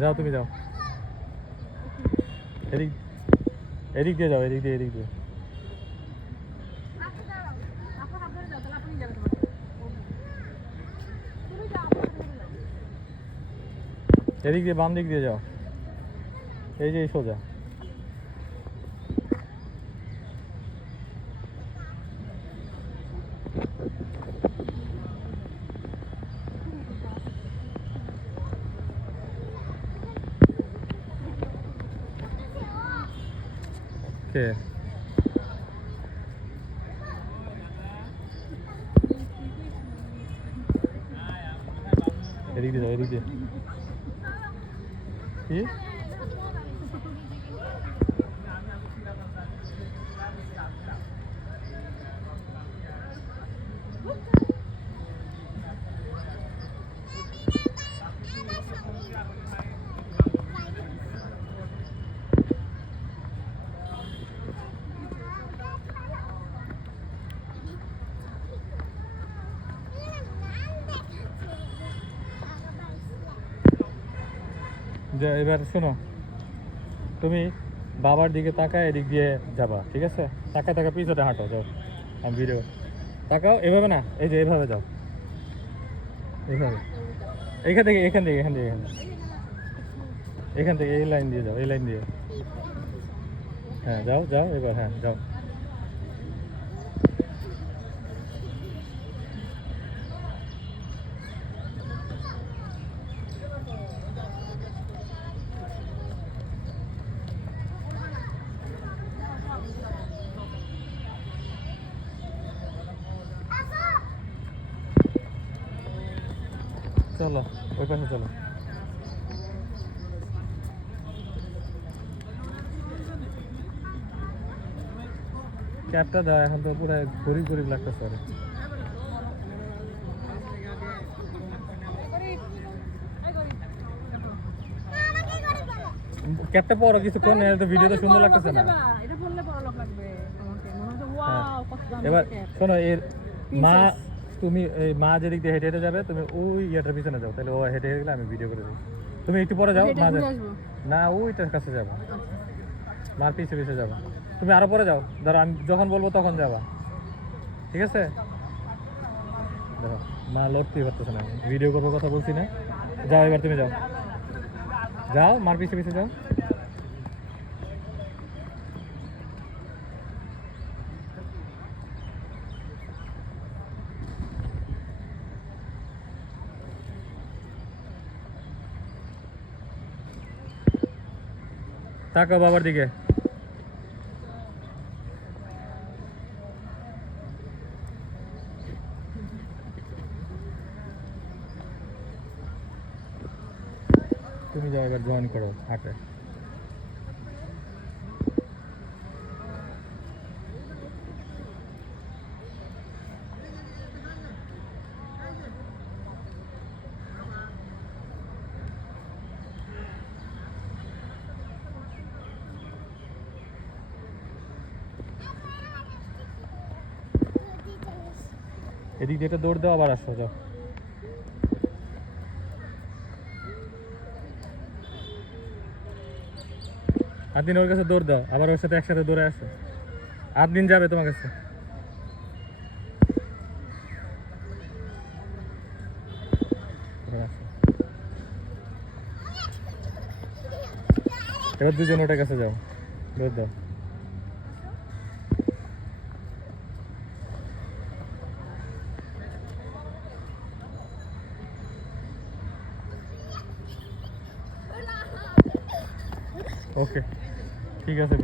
যাও তুমি যাও, এদিক এদিক দিয়ে যাও, এদিক দিয়ে এদিক দিয়ে। এদিক দিয়ে বাম দিক দিয়ে যাও, এই যে সোজা। ওকে, এদিক দিয়ে যাও, এদিক দিয়ে। কি যে এবার শোনো, তুমি বাবার দিকে তাকায় এদিক দিয়ে যাবা, ঠিক আছে? তাকায় তাকা পিছনে হাঁটো, যাও। আমি ভিডিও তাকাও, এভাবে না, এই যে এভাবে যাও, এইভাবে। এখান থেকে এখান থেকে এখান থেকে এখান থেকে এই লাইন দিয়ে যাও, এই লাইন দিয়ে। হ্যাঁ যাও যাও এবার, হ্যাঁ যাও। চলো ওই পাশে চলো। ক্যাবটা দাও, এখন তো পুরো গরিব গরিব লাগতেছে। ক্যাবটা পরো কিছুক্ষণ, তো ভিডিওটা সুন্দর লাগতেছে না। এবার শোনো, এর মা, তুমি এই মা যেদিক দিয়ে হেঁটে হেঁটে যাবে, তুমি ওই ইয়েটার পিছনে যাও, তাহলে ও হেঁটে হেঁটে গেলে আমি ভিডিও করে দেবো। তুমি একটু পরে যাও, মা না ওইটার কাছে যাবো, মার পিছে পিছে যাবো। তুমি আরো পরে যাও, ধরো আমি যখন বলবো তখন যাবা, ঠিক আছে? দেখো মা লড়তেই পারতেছে না, ভিডিও করবো কথা বলছি না। যাও এবার তুমি যাও, যাও মার পিছে পিছে যাও। তাকাও বাবার দিকে। তুমি যাও এবার, জয়েন করো হাঁটে। এদিক দিয়ে দৌড় দাও, আবার আসো, যাও। আদিন ওর কাছে দৌড় দাও, আবার ওর সাথে একসাথে দৌড়ে আসো। আদিন যাবে তোমার কাছে। এবার দুজন ওটার কাছে যাও, দৌড় দাও। ওকে ঠিক আছে।